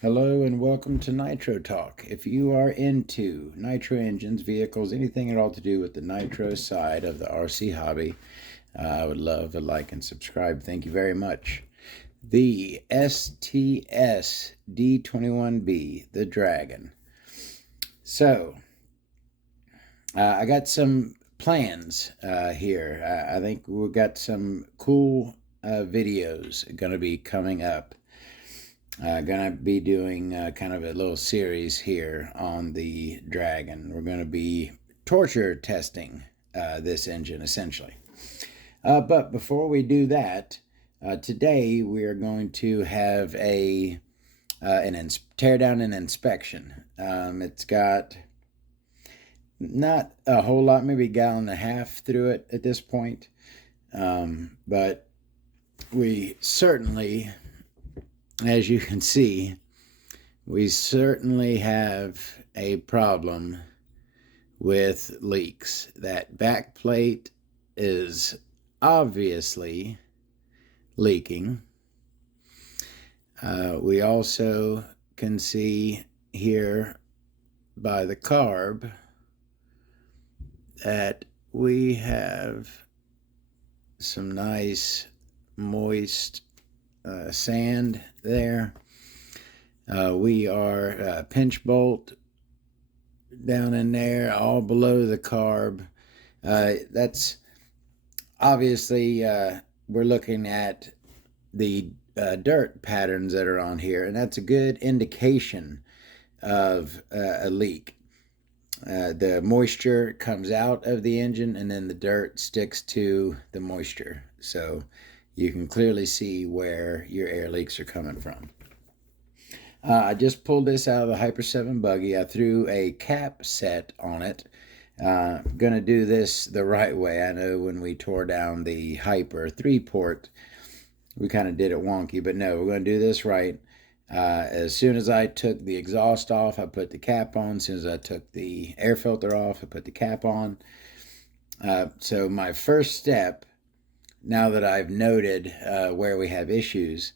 Hello and welcome to Nitro Talk. If you are into nitro engines, vehicles, anything at all to do with the nitro side of the RC hobby, I would love a like and subscribe. Thank you very much. The STS D21B, the Dragon. So, I got some plans here. I think we've got some cool videos going to be coming up. Gonna be doing kind of a little series here on the Dragon. We're gonna be torture testing this engine essentially. But before we do that, today we are going to have a teardown and inspection. It's got not a whole lot, maybe a gallon and a half through it at this point, but we certainly, as you can see, we certainly have a problem with leaks. That back plate is obviously leaking. We also can see here by the carb that we have some nice moist sand there. We are pinch bolt down in there, all below the carb. That's obviously we're looking at the dirt patterns that are on here, and that's a good indication of a leak. The moisture comes out of the engine, and then the dirt sticks to the moisture. So you can clearly see where your air leaks are coming from. I just pulled this out of the Hyper 7 buggy. I threw a cap set on it. Gonna do this the right way. I know when we tore down the Hyper 3-port, we kind of did it wonky, but no, we're gonna do this right. As soon as I took the exhaust off, I put the cap on. As soon as I took the air filter off, I put the cap on. So my first step, now that I've noted where we have issues,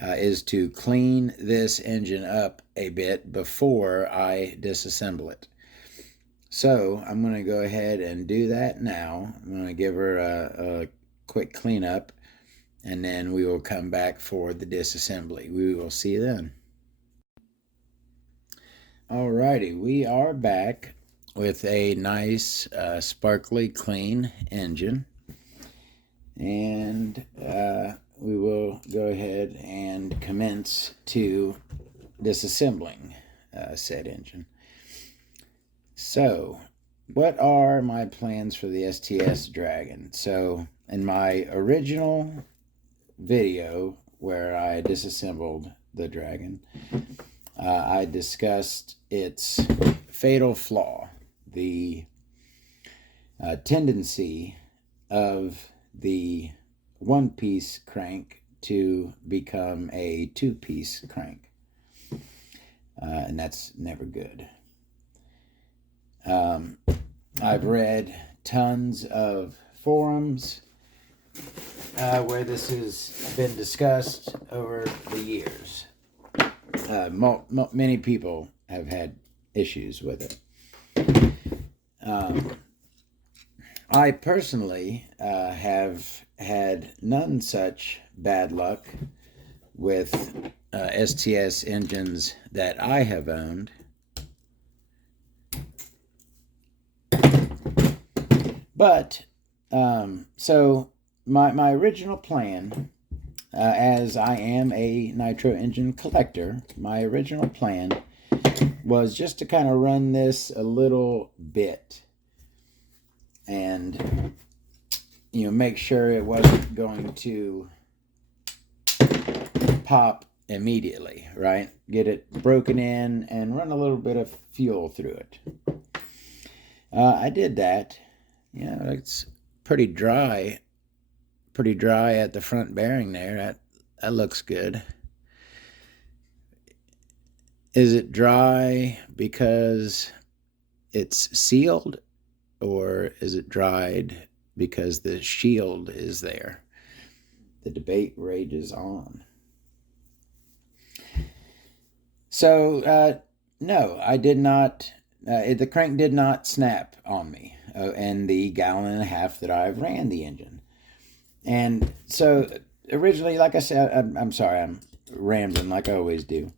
is to clean this engine up a bit before I disassemble it. So I'm going to go ahead and do that now. I'm going to give her a quick cleanup, and then we will come back for the disassembly. We will see you then. Alrighty, we are back with a nice sparkly clean engine, and we will go ahead and commence to disassembling said engine. So, what are my plans for the STS Dragon? So, in my original video where I disassembled the Dragon, I discussed its fatal flaw, the tendency of the one-piece crank to become a two-piece crank, and that's never good. I've read tons of forums where this has been discussed over the years. Many people have had issues with it. I personally have had none such bad luck with STS engines that I have owned. But, so my original plan, as I am a nitro engine collector, my original plan was just to kind of run this a little bit and, make sure it wasn't going to pop immediately, right? Get it broken in and run a little bit of fuel through it. I did that. It's pretty dry at the front bearing there. That looks good. Is it dry because it's sealed, or is it dried because the shield is there? The debate rages on. So, no, I did not. The crank did not snap on me in the gallon and a half that I've ran the engine. And so originally, like I said, I'm sorry, I'm rambling like I always do.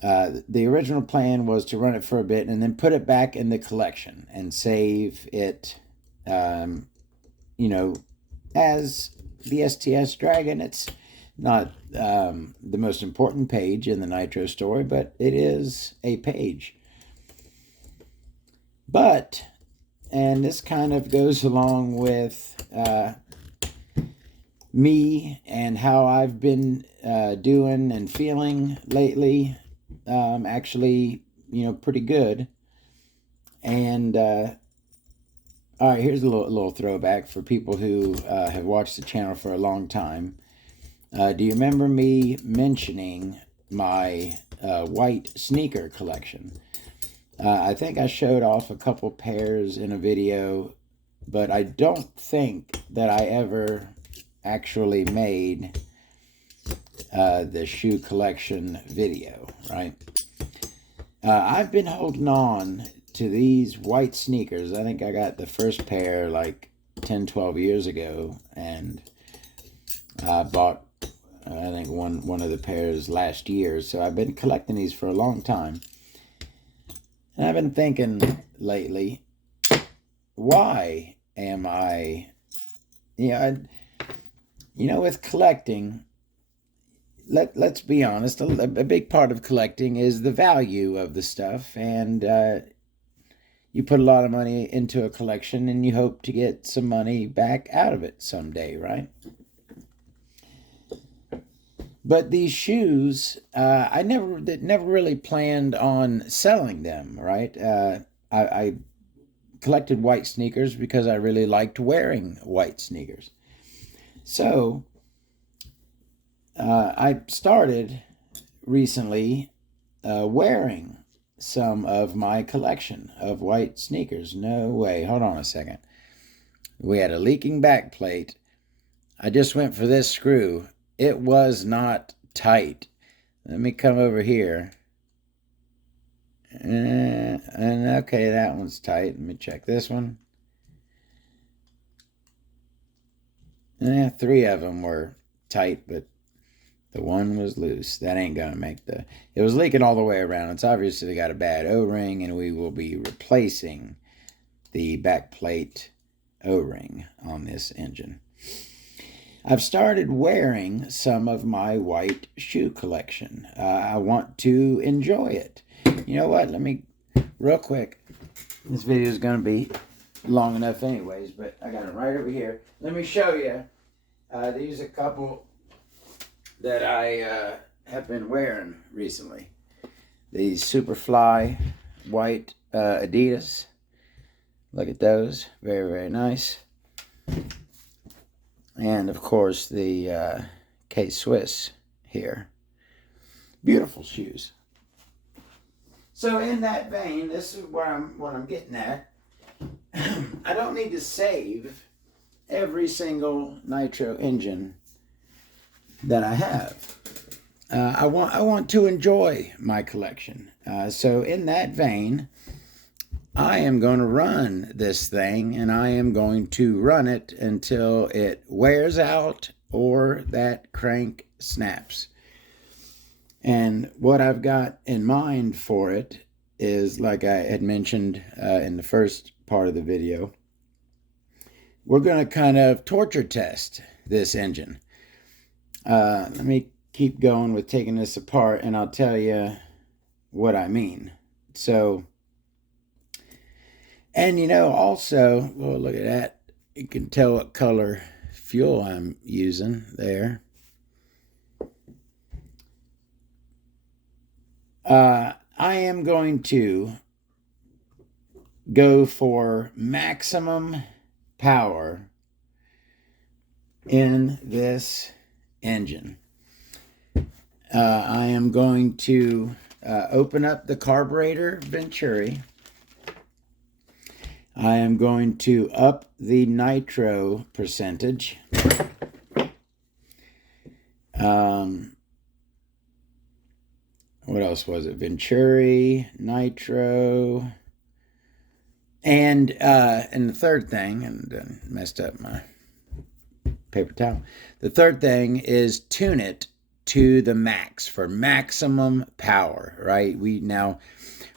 The original plan was to run it for a bit and then put it back in the collection and save it, you know, as the STS Dragon. It's not the most important page in the Nitro story, but it is a page. But, and this kind of goes along with me and how I've been doing and feeling lately. Actually, pretty good. And all right, here's a little throwback for people who have watched the channel for a long time. Do you remember me mentioning my white sneaker collection? I think I showed off a couple pairs in a video, but I don't think that I ever actually made the shoe collection video, right? I've been holding on to these white sneakers. I think I got the first pair like 10, 12 years ago, and I bought, I think, one of the pairs last year. So I've been collecting these for a long time. And I've been thinking lately, why am I, with collecting, let's be honest, a big part of collecting is the value of the stuff. And you put a lot of money into a collection and you hope to get some money back out of it someday, right? But these shoes, I never really planned on selling them, right? I collected white sneakers because I really liked wearing white sneakers. So I started recently wearing some of my collection of white sneakers. No way. Hold on a second. We had a leaking back plate. I just went for this screw. It was not tight. Let me come over here. And okay, that one's tight. Let me check this one. Three of them were tight, but the one was loose. That ain't gonna make the... It was leaking all the way around. It's obviously got a bad O-ring, and we will be replacing the back plate O-ring on this engine. I've started wearing some of my white shoe collection. I want to enjoy it. You know what? Let me, real quick, this video is going to be long enough anyways, but I got it right over here. Let me show you. These are a couple that I have been wearing recently. These Superfly white Adidas. Look at those. Very, very nice. And of course the K-Swiss here. Beautiful shoes. So in that vein, this is what I'm getting at. I don't need to save every single Nitro engine that I have. I want to enjoy my collection. So in that vein, I am going to run this thing, and I am going to run it until it wears out or that crank snaps. And what I've got in mind for it is, like I had mentioned in the first part of the video, we're going to kind of torture test this engine. Let me keep going with taking this apart, and I'll tell you what I mean. So... And also, well, look at that. You can tell what color fuel I'm using there. I am going to go for maximum power in this engine. I am going to open up the carburetor venturi. I am going to up the nitro percentage. what else was it? Venturi, Nitro, and the third thing, and messed up my paper towel. The third thing is tune it to the max for maximum power, right? We now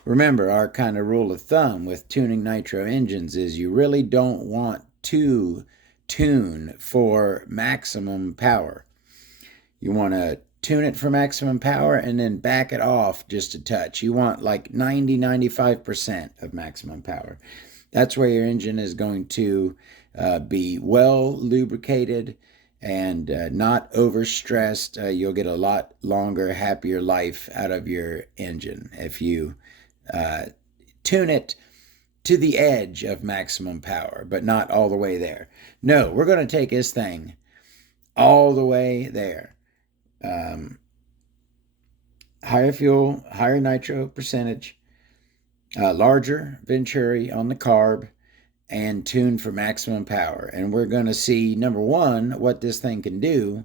remember our kind of rule of thumb with tuning nitro engines is you really don't want to tune for maximum power. You want to tune it for maximum power and then back it off just a touch. You want like 90-95% of maximum power. That's where your engine is going to be well lubricated and not overstressed. You'll get a lot longer, happier life out of your engine if you tune it to the edge of maximum power, but not all the way there. No, we're going to take this thing all the way there. Higher fuel, higher nitro percentage, larger Venturi on the carb, and tuned for maximum power. And we're going to see, number one, what this thing can do,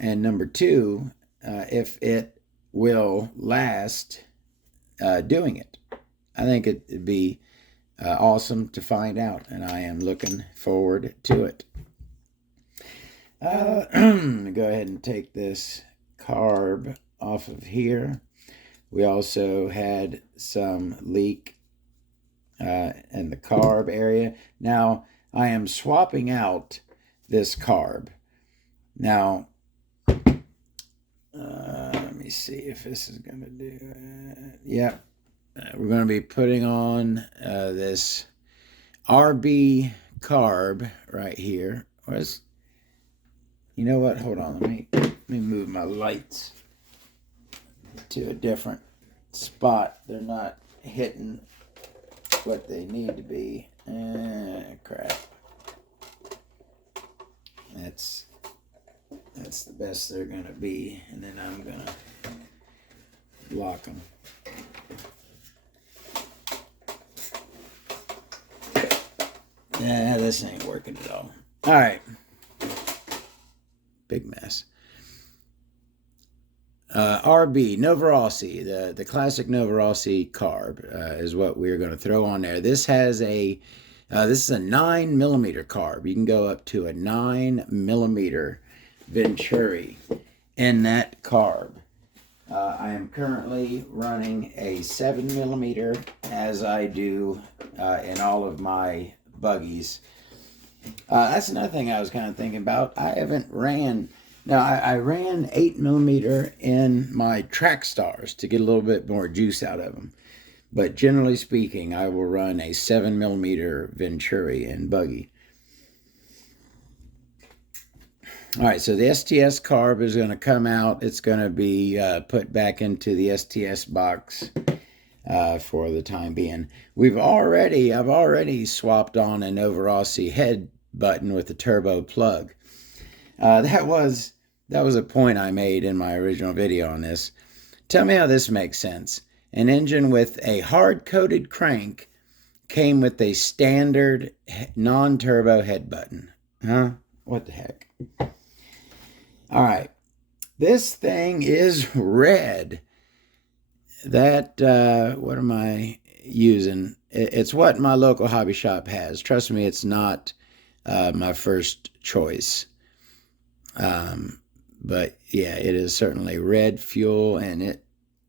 and number two, if it will last doing it. I think it'd be awesome to find out, and I am looking forward to it. Go ahead and take this carb off of here. We also had some leak in the carb area. Now, I am swapping out this carb. Now, let me see if this is going to do it. Yep. We're going to be putting on this RB carb right here. You know what? Hold on. Let me move my lights to a different spot. They're not hitting what they need to be. Crap. That's the best they're going to be. And then I'm going to block them. Yeah, this ain't working at all. All right. Big mess. RB, Novarossi, the classic Novarossi carb is what we're going to throw on there. This has this is a 9mm carb. You can go up to a 9mm Venturi in that carb. I am currently running a 7mm as I do in all of my buggies. That's another thing I was kind of thinking about. I haven't ran. Now, I ran 8mm in my track stars to get a little bit more juice out of them. But generally speaking, I will run a 7mm Venturi in buggy. All right, so the STS carb is going to come out. It's going to be put back into the STS box for the time being. I've already swapped on a Novarossi head button with the turbo plug. That was a point I made in my original video on this. Tell me how this makes sense. An engine with a hard-coated crank came with a standard non-turbo head button. Huh? What the heck? All right. This thing is red. That, what am I using? It's what my local hobby shop has. Trust me, it's not my first choice. But yeah, it is certainly red fuel, and it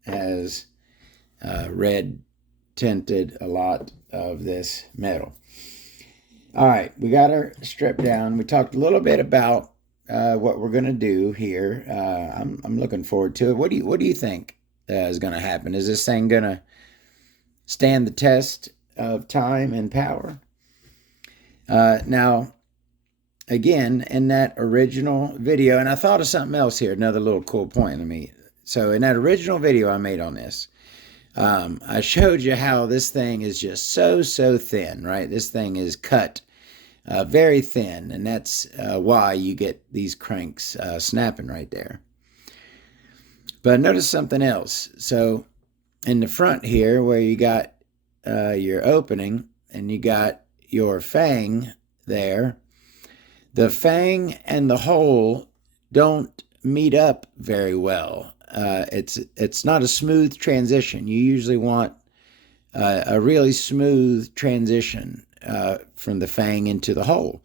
has red tinted a lot of this metal. All right, we got her stripped down. We talked a little bit about what we're going to do here. I'm looking forward to it. What do you think is going to happen? Is this thing going to stand the test of time and power? Now, again, in that original video, and I thought of something else here, another little cool point. So in that original video I made on this, I showed you how this thing is just so thin, right? This thing is cut very thin, and that's why you get these cranks snapping right there. But notice something else. So in the front here, where you got your opening and you got your fang there, the fang and the hole don't meet up very well. it's not a smooth transition. You usually want a really smooth transition from the fang into the hole.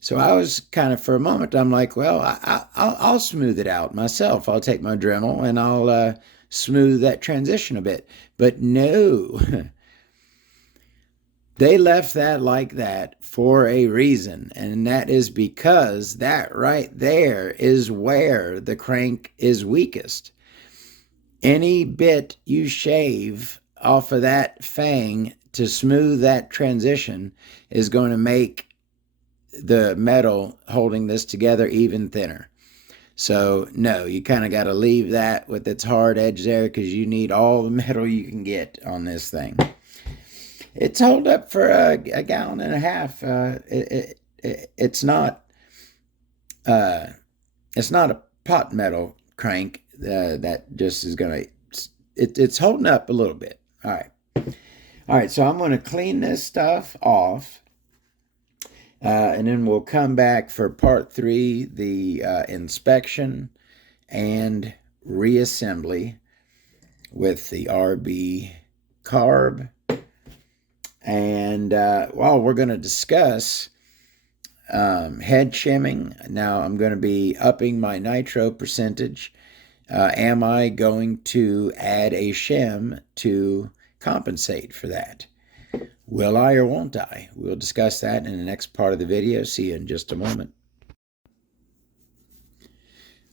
So I was kind of, for a moment, I'm like, well, I'll smooth it out myself. I'll take my Dremel and I'll smooth that transition a bit. But no, they left that like that for a reason. And that is because that right there is where the crank is weakest. Any bit you shave off of that fang to smooth that transition is going to make the metal holding this together even thinner. So no, you kind of got to leave that with its hard edge there, because you need all the metal you can get on this thing. It's held up for a gallon and a half. It's not a pot metal crank that just is going to, it's holding up a little bit. All right, so I'm going to clean this stuff off. And then we'll come back for part 3, the inspection and reassembly with the RB carb. And we're going to discuss head shimming. Now I'm going to be upping my nitro percentage. Am I going to add a shim to compensate for that? Will I or won't I? We'll discuss that in the next part of the video. See you in just a moment.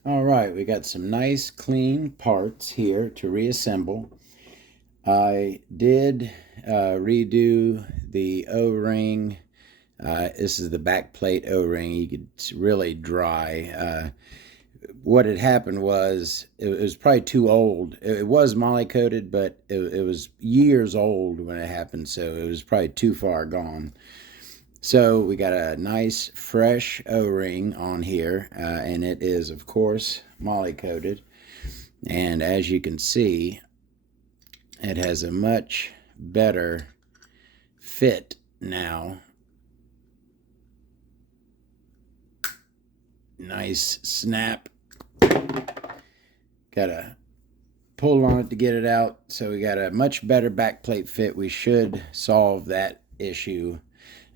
All right, we got some nice clean parts here to reassemble. I did redo the O-ring. This is the back plate O-ring. You could really dry. What had happened was it was probably too old. It was moly coated, but it was years old when it happened, so it was probably too far gone. So we got a nice fresh O-ring on here, and it is, of course, moly coated. And as you can see, it has a much better fit now. Nice snap. Got to pull on it to get it out. So we got a much better backplate fit. We should solve that issue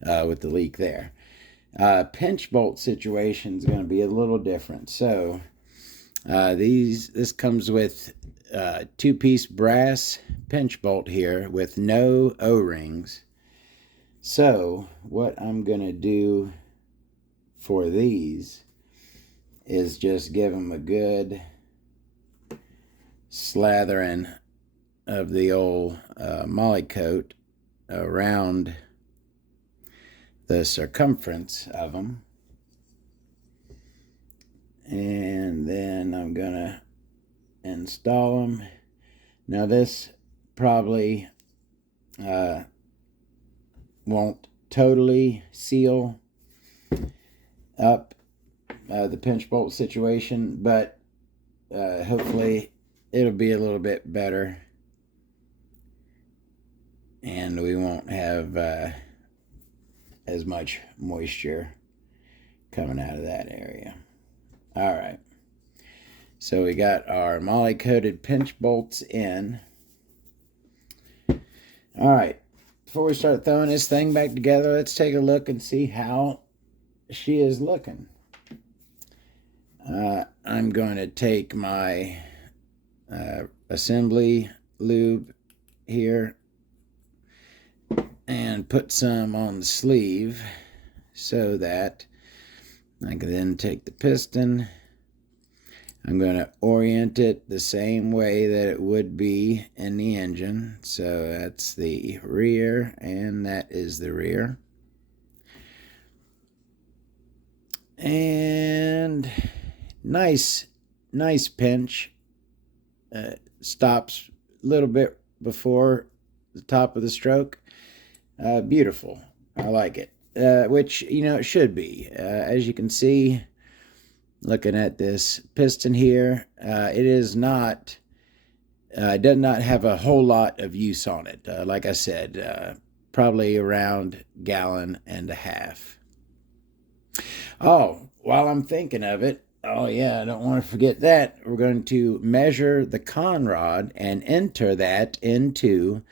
with the leak there. Pinch bolt situation is going to be a little different. So this comes with 2-piece brass pinch bolt here with no O-rings. So what I'm going to do for these is just give them a good slathering of the old moly coat around the circumference of them. And then I'm gonna install them. Now this probably won't totally seal up the pinch bolt situation, but hopefully it'll be a little bit better, and we won't have as much moisture coming out of that area. All right, so we got our moly coated pinch bolts in. All right, before we start throwing this thing back together, let's take a look and see how she is looking. I'm going to take my assembly lube here and put some on the sleeve so that I can then take the piston. I'm going to orient it the same way that it would be in the engine. So that's the rear and that is the rear. And nice pinch. Stops a little bit before the top of the stroke. Beautiful. I like it. Which, it should be. As you can see, looking at this piston here, it is not, does not have a whole lot of use on it. Like I said, probably around 1.5 gallons. Oh, while I'm thinking of it, Oh yeah, I don't want to forget that. We're going to measure the con rod and enter that into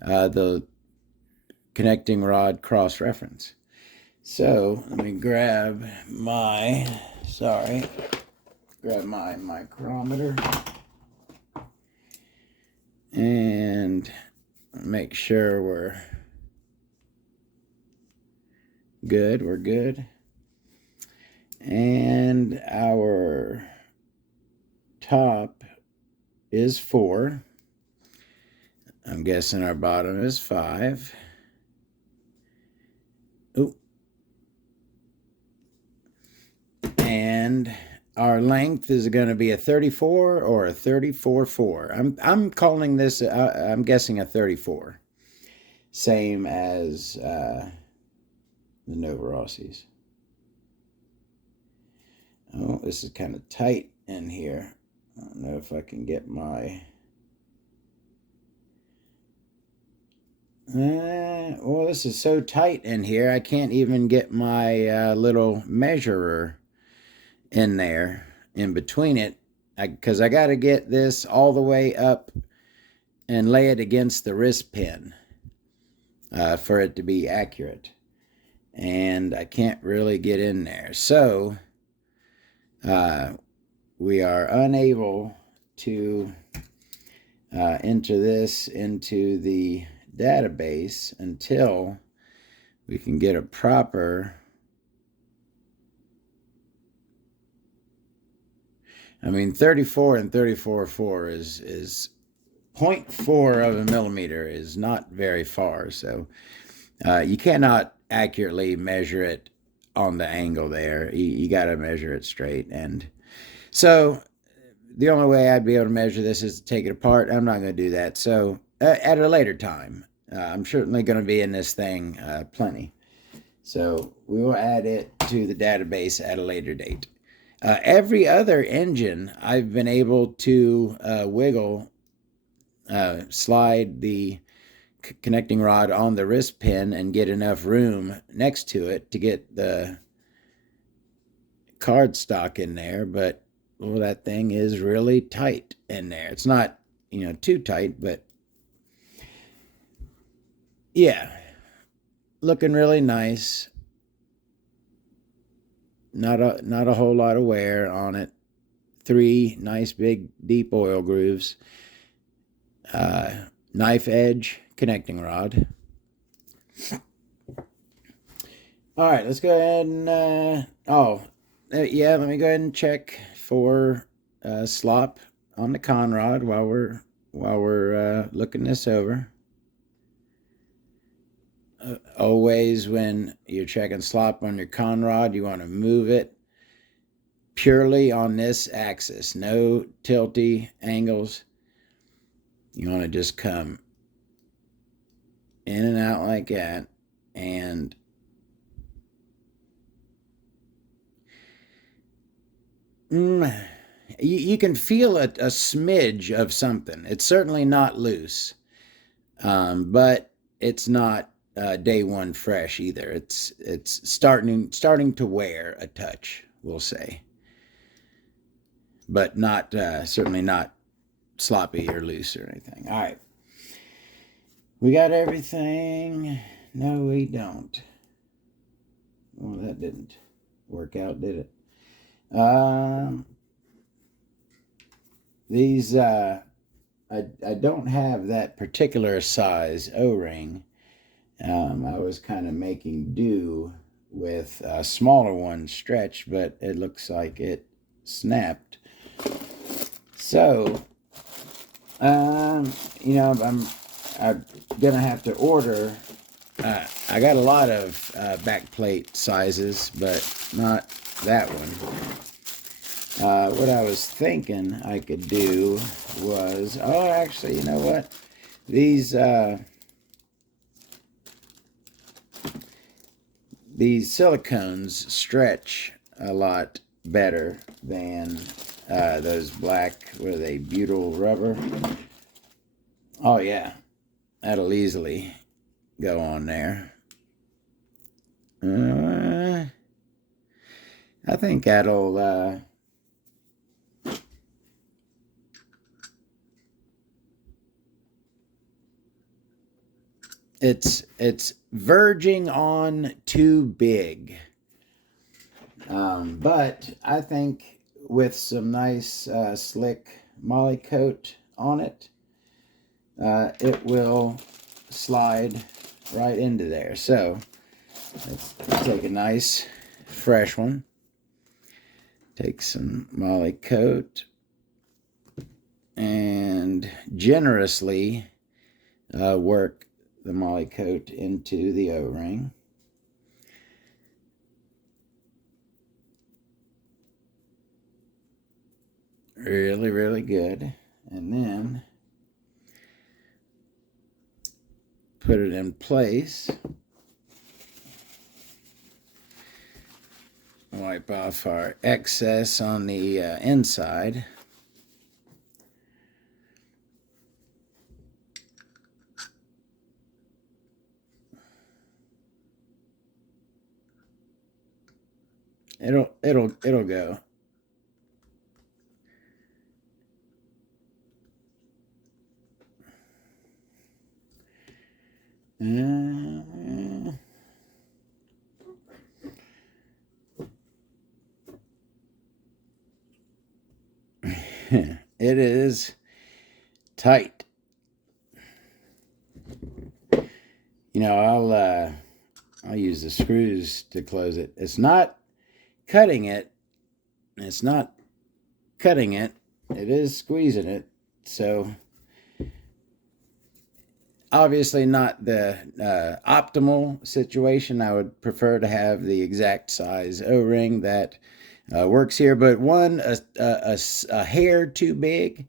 the connecting rod cross reference. So let me grab my micrometer and make sure we're good. We're good. And our top is 4. I'm guessing our bottom is 5. Ooh. And our length is going to be a 34 or a 34.4. I'm calling this, I'm guessing a 34. Same as the Nova Rossies. Oh, this is kind of tight in here. I don't know if I can get my... well, this is so tight in here, I can't even get my little measurer in there, in between it, because I got to get this all the way up and lay it against the wrist pin for it to be accurate. And I can't really get in there. So we are unable to enter this into the database until we can get a proper... I mean, 34 and 34.4 is 0.4 of a millimeter is not very far. So you cannot accurately measure it on the angle there. You got to measure it straight. And so the only way I'd be able to measure this is to take it apart. I'm not going to do that. So at a later time, I'm certainly going to be in this thing plenty. So we will add it to the database at a later date. Every other engine, I've been able to slide the connecting rod on the wrist pin and get enough room next to it to get the card stock in there. But, well, that thing is really tight in there. It's not, too tight, but yeah, looking really nice. Not a whole lot of wear on it. 3 nice big deep oil grooves. Knife edge connecting rod. All right, let's go ahead and let me go ahead and check for slop on the con rod while we're looking this over. Always when you're checking slop on your con rod, you want to move it purely on this axis. No tilty angles. You want to just come in and out like that. And you can feel a smidge of something. It's certainly not loose, but it's not day one fresh either. It's starting to wear a touch, we'll say, but not certainly not sloppy or loose or anything. All right, we got everything. No, we don't. Well, that didn't work out, did it? These I don't have that particular size O-ring. I was kind of making do with a smaller one stretch, but it looks like it snapped. So, I'm gonna have to order. I got a lot of back plate sizes, but not that one. What I was thinking I could do was, actually, you know what? These silicones stretch a lot better than those black, what are they, butyl rubber? Oh yeah, that'll easily go on there. I think that'll it's verging on too big. But I think with some nice slick moly coat on it, it will slide right into there. So let's take a nice fresh one. Take some moly coat and generously work the moly coat into the O-ring. Really, really good. And then put it in place. Wipe off our excess on the inside. It'll go. It is tight. You know, I'll use the screws to close it. It's not cutting it. It's not cutting it. It is squeezing it. So obviously not the optimal situation. I would prefer to have the exact size O-ring that works here, but one a hair too big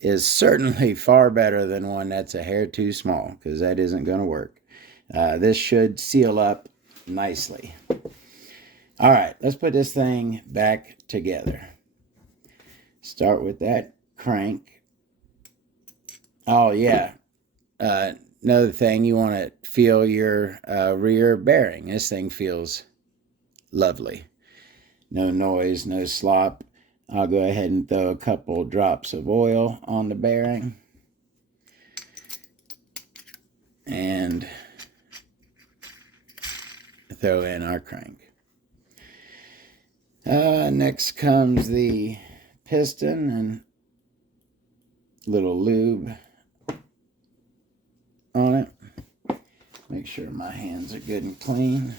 is certainly far better than one that's a hair too small, because that isn't going to work. This should seal up nicely. All right, let's put this thing back together. Start with that crank. Oh yeah, another thing, you want to feel your rear bearing. This thing feels lovely. No noise, no slop. I'll go ahead and throw a couple drops of oil on the bearing. And throw in our crank. Next comes the piston and little lube on it. Make sure my hands are good and clean.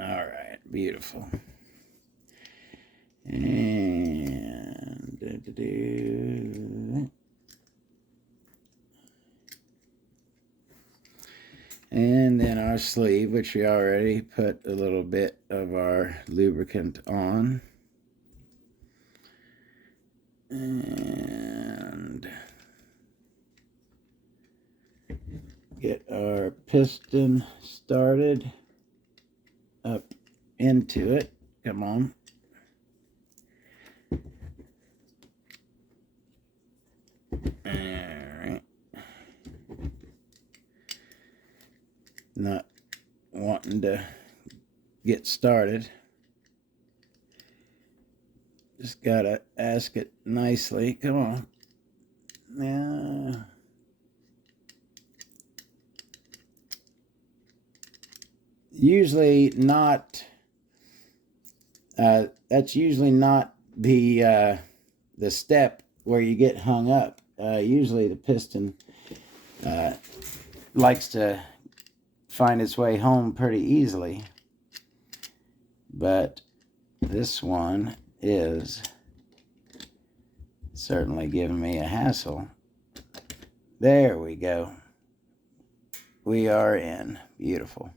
All right, beautiful. And then our sleeve, which we already put a little bit of our lubricant on. And get our piston started up into it. Come on. Alright. Not wanting to get started. Just gotta ask it nicely. Come on. Yeah. Usually not. That's usually not the step where you get hung up. Usually the piston likes to find its way home pretty easily, but this one is certainly giving me a hassle. There we go. We are in. Beautiful.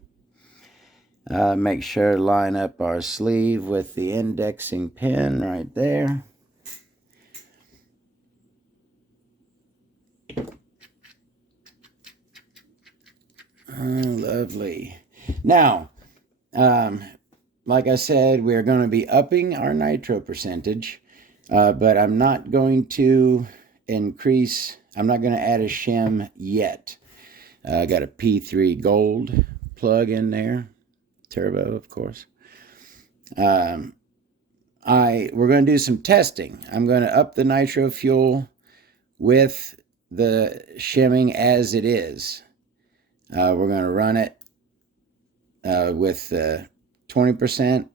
Make sure to line up our sleeve with the indexing pin right there. Lovely. Now, like I said, we're going to be upping our nitro percentage, but I'm not going to increase, I'm not going to add a shim yet. I got a P3 gold plug in there, turbo, of course. I'm we're going to do some testing. I'm going to up the nitro fuel with the shimming as it is. We're going to run it with 20%,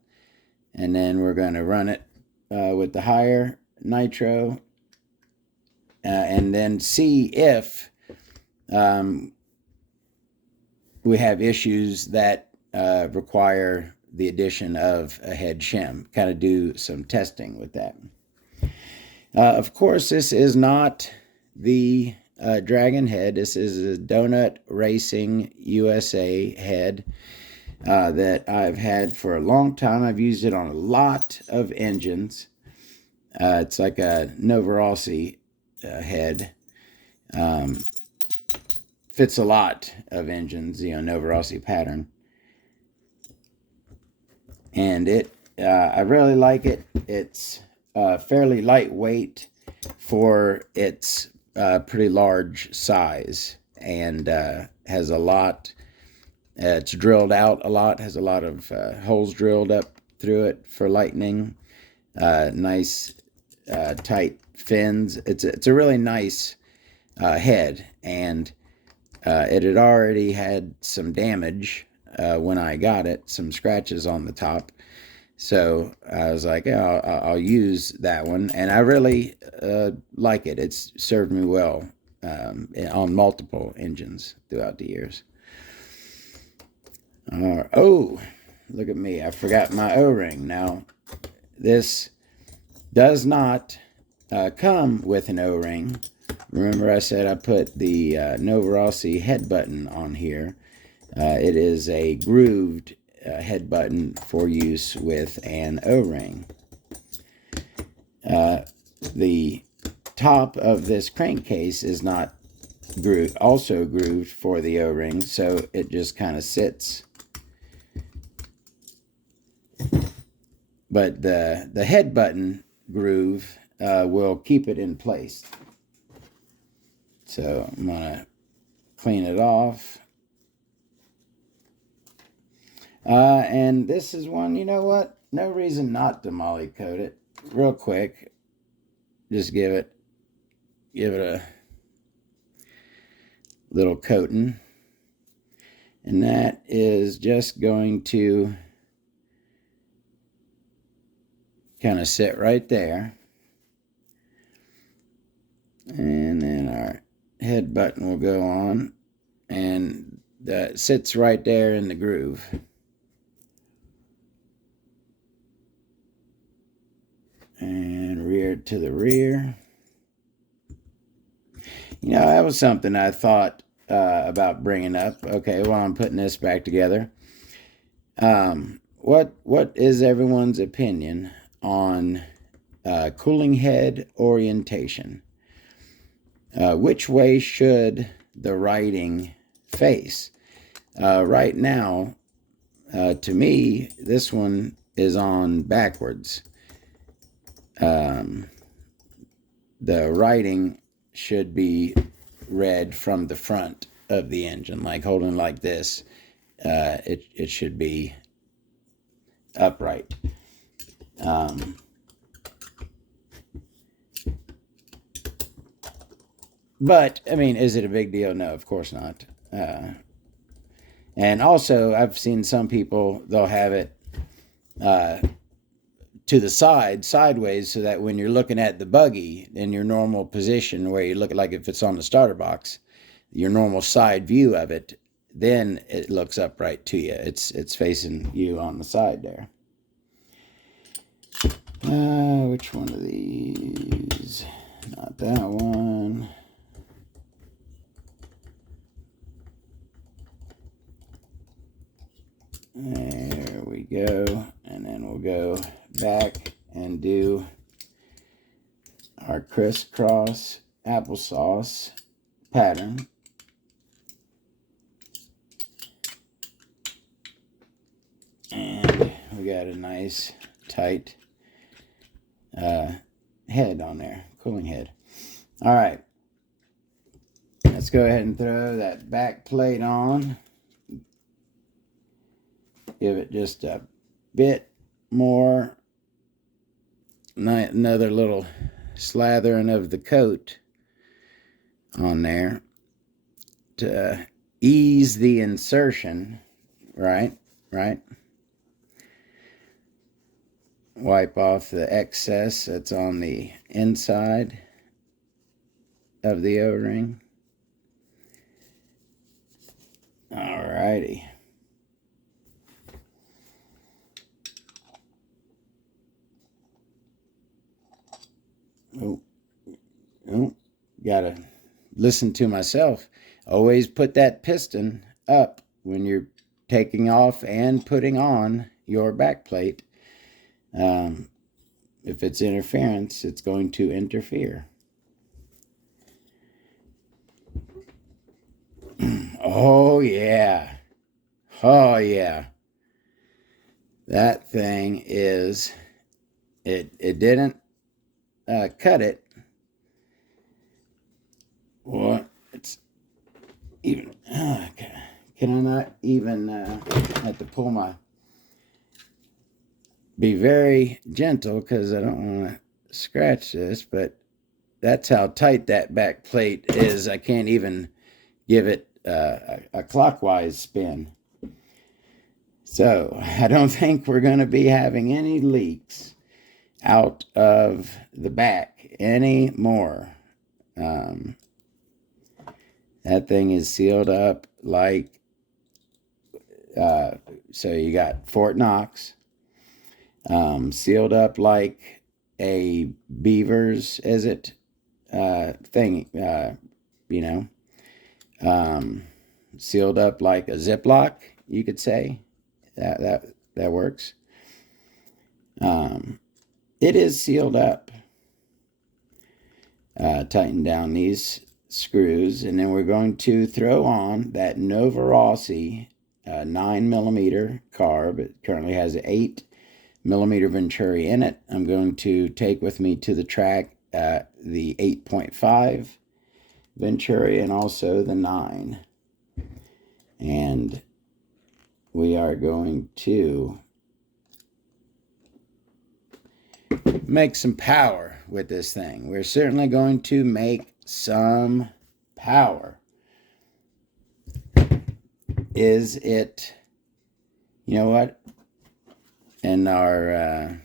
and then we're going to run it with the higher nitro, and then see if we have issues that require the addition of a head shim. Kind of do some testing with that. Of course, this is not the Dragon head. This is a Donut Racing USA head that I've had for a long time. I've used it on a lot of engines. It's like a Novarossi head. Fits a lot of engines, Novarossi pattern. And I really like it. It's fairly lightweight for its pretty large size, and has a lot. It's drilled out a lot. Has a lot of holes drilled up through it for lightning. Nice tight fins. It's a really nice head, and it had already had some damage when I got it, some scratches on the top. So I was like, yeah, I'll use that one. And I really like it. It's served me well on multiple engines throughout the years. Oh, look at me. I forgot my O-ring. Now, this does not come with an O-ring. Remember I said I put the Novarossi head button on here. It is a grooved head button for use with an O-ring. The top of this crankcase is not also grooved for the O-ring, so it just kind of sits. But the head button groove will keep it in place. So I'm going to clean it off. And this is one, you know what? No reason not to moly coat it. Real quick. Just give it a little coating. And that is just going to kind of sit right there. And then our head button will go on, and that sits right there in the groove. And rear to the rear. That was something I thought about bringing up. Okay, while I'm putting this back together. What is everyone's opinion on cooling head orientation? Which way should the writing face? Right now, to me, this one is on backwards. The writing should be read from the front of the engine, like holding like this. It should be upright. But, I mean, is it a big deal? No, of course not. And also, I've seen some people, they'll have it to the side, sideways, so that when you're looking at the buggy in your normal position, where you look like if it's on the starter box, your normal side view of it, then it looks upright to you. It's facing you on the side there. Which one of these? Not that one. There we go. And then we'll go back and do our crisscross applesauce pattern. And we got a nice tight head on there, cooling head. All right, let's go ahead and throw that back plate on. Give it just a bit more another little slathering of the coat on there to ease the insertion, right? Wipe off the excess that's on the inside of the O-ring. Alrighty. Oh, gotta listen to myself. Always put that piston up when you're taking off and putting on your back plate. If it's interference, it's going to interfere. Oh yeah. Oh yeah. That thing is, it didn't cut it. Well, it's even, can I not even, have to pull my, be very gentle because I don't want to scratch this, but that's how tight that back plate is. I can't even give it a clockwise spin. So I don't think we're going to be having any leaks out of the back anymore. That thing is sealed up like, so you got Fort Knox, sealed up like a beaver's, is it, thing, sealed up like a Ziploc, you could say. That works. It is sealed up. Tighten down these screws, and then we're going to throw on that Nova Rossi 9mm carb. It currently has an 8mm Venturi in it. I'm going to take with me to the track the 8.5 Venturi and also the 9. And we are going to make some power with this thing. We're certainly going to make some power. Is it, you know what? In our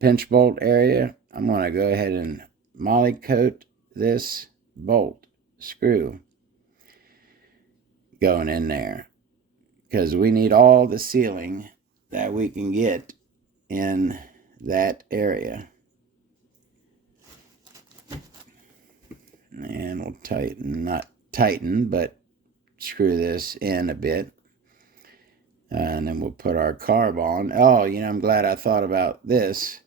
pinch bolt area, I'm going to go ahead and moly coat this bolt screw going in there, because we need all the sealing that we can get in that area. And we'll not tighten, but screw this in a bit. And then we'll put our carb on. Oh, I'm glad I thought about this.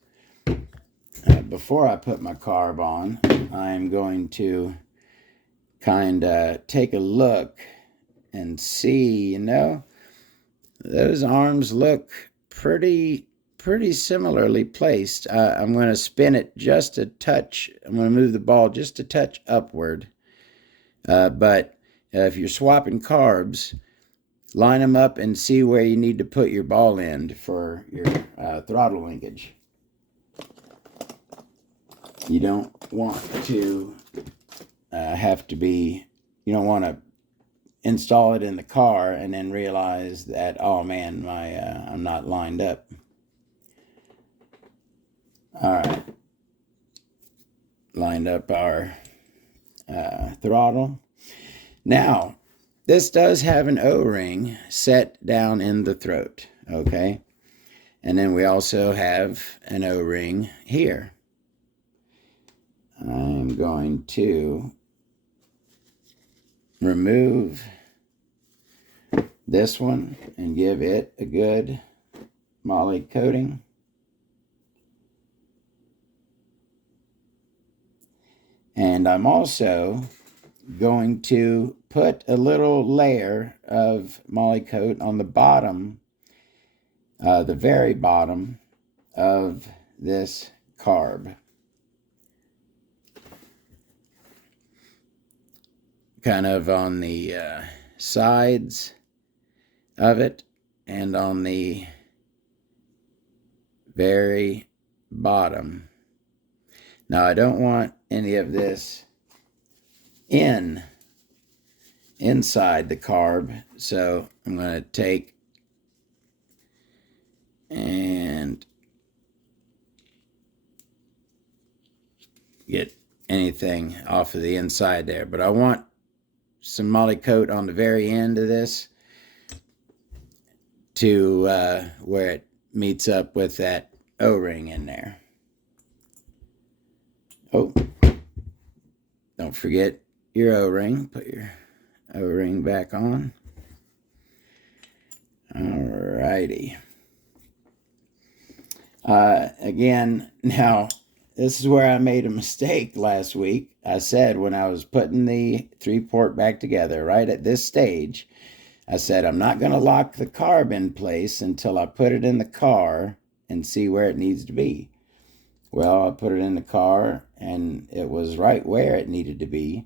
Before I put my carb on, I'm going to kind of take a look and see, those arms look pretty similarly placed. I'm going to spin it just a touch. I'm going to move the ball just a touch upward. But if you're swapping carbs, line them up and see where you need to put your ball end for your throttle linkage. You don't want to you don't want to install it in the car and then realize that, oh man, I'm not lined up. All right. Lined up our throttle. Now, this does have an O-ring set down in the throat, okay? And then we also have an O-ring here. I'm going to remove this one and give it a good moly coating. And I'm also going to put a little layer of moly coat on the bottom, the very bottom of this carb. Kind of on the sides of it and on the very bottom Now I don't want any of this inside the carb, so I'm going to take and get anything off of the inside there. But I want some moly coat on the very end of this to where it meets up with that O-ring in there. Oh, don't forget your O-ring. Put your O-ring back on. Alrighty. Again, now, this is where I made a mistake last week. I said when I was putting the 3-port back together, right at this stage, I said I'm not going to lock the carb in place until I put it in the car and see where it needs to be. Well, I put it in the car, and it was right where it needed to be.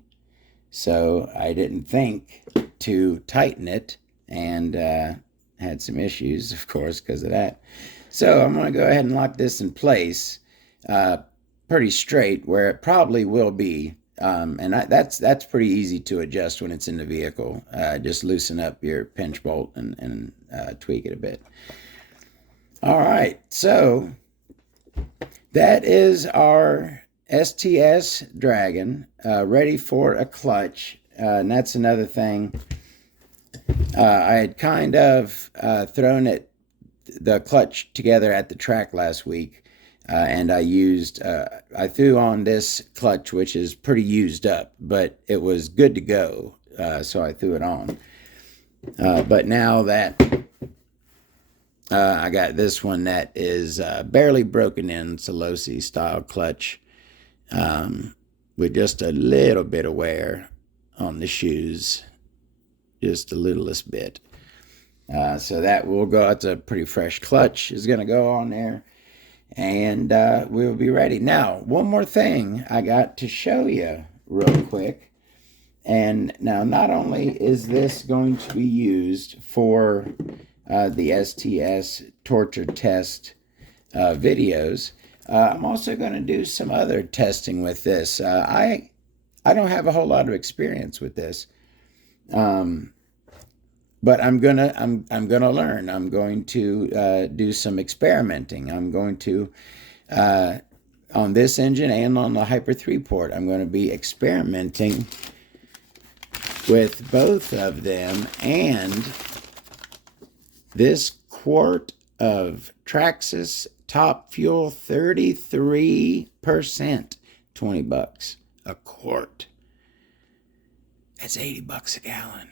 So I didn't think to tighten it, and had some issues, of course, because of that. So I'm going to go ahead and lock this in place pretty straight where it probably will be. And that's pretty easy to adjust when it's in the vehicle. Just loosen up your pinch bolt and tweak it a bit. All right, so that is our STS Dragon ready for a clutch. And that's another thing. I had kind of thrown the clutch together at the track last week, and I threw on this clutch, which is pretty used up, but it was good to go, so I threw it on. But now that I got this one that is barely broken in, Solosi style clutch, with just a little bit of wear on the shoes, just the littlest bit. So that will go. It's a pretty fresh clutch is going to go on there, and we'll be ready. Now, one more thing I got to show you real quick. And now, not only is this going to be used for the STS torture test videos, I'm also going to do some other testing with this. I don't have a whole lot of experience with this. But I'm gonna learn. I'm going to do some experimenting. I'm going to on this engine and on the Hyper 3-port. I'm going to be experimenting with both of them and this quart of Traxxas Top Fuel 33%, $20 a quart. That's $80 a gallon.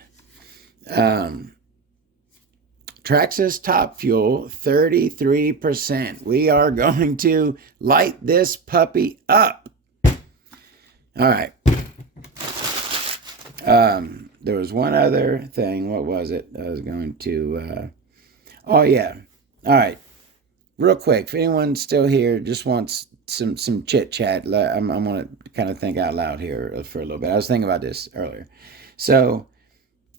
Traxxas Top Fuel 33%. We are going to light this puppy up. All right. There was one other thing. What was it? I was going to oh yeah. All right. Real quick, if anyone's still here, just wants some chit chat, I'm going to kind of think out loud here for a little bit. I was thinking about this earlier. So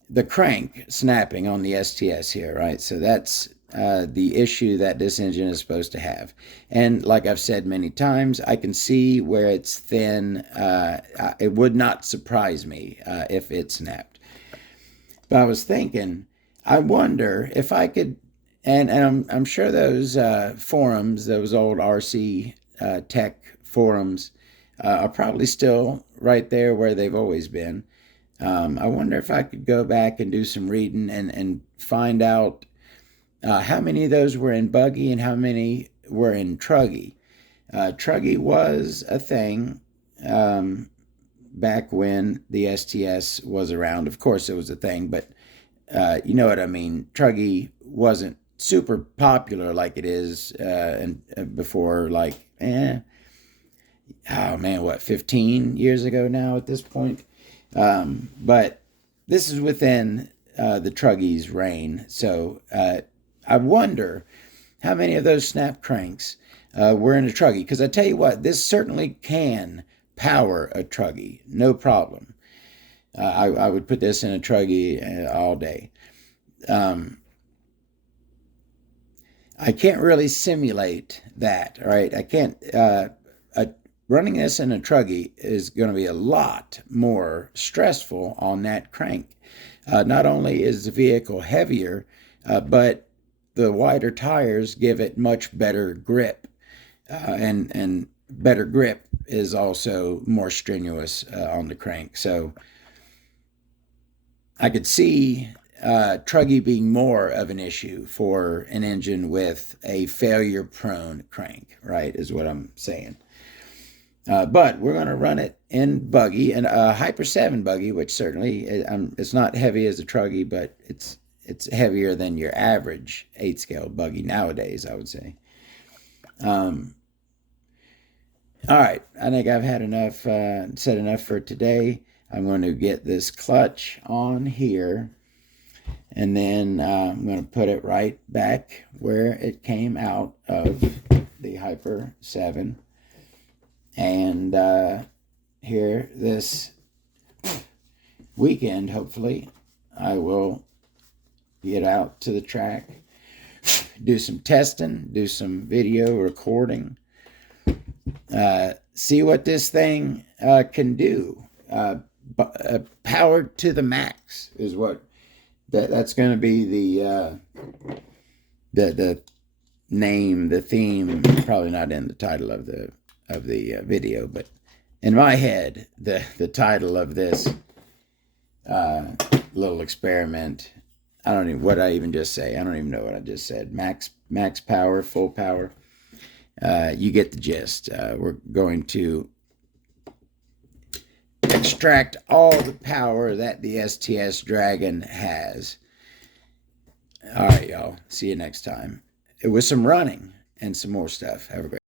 the crank snapping on the STS here, right? So that's the issue that this engine is supposed to have. And like I've said many times, I can see where it's thin. It would not surprise me if it snapped. But I was thinking, I wonder if I could, and I'm sure those forums, those old RC tech forums, are probably still right there where they've always been. I wonder if I could go back and do some reading and find out how many of those were in buggy and how many were in truggy. Truggy was a thing back when the STS was around. Of course, it was a thing, but you know what I mean. Truggy wasn't super popular like it is and before, like, oh man, what, 15 years ago now at this point? But this is within the truggy's reign. So I wonder how many of those snap cranks were in a truggy. Because I tell you what, this certainly can power a truggy, no problem. I would put this in a truggy all day. I can't really simulate that, right? I can't. running this in a truggy is going to be a lot more stressful on that crank. Not only is the vehicle heavier, but the wider tires give it much better grip, and better grip is also more strenuous on the crank. So I could see truggy being more of an issue for an engine with a failure-prone crank, right, is what I'm saying. But we're going to run it in buggy, and a Hyper 7 buggy, which certainly it's not heavy as a truggy, but it's heavier than your average 8-scale buggy nowadays, I would say. All right, I think I've had enough, said enough for today. I'm going to get this clutch on here, and then I'm going to put it right back where it came out of the Hyper 7. And here this weekend, hopefully, I will get out to the track, do some testing, do some video recording, see what this thing can do. Powered to the max is what that's going to be the name, the theme. Probably not in the title of the video, but in my head, the title of this little experiment, I don't even what I even just say. I don't even know what I just said. Max power, full power. You get the gist. We're going to extract all the power that the STS Dragon has. All right, y'all. See you next time. It was some running and some more stuff. Have a great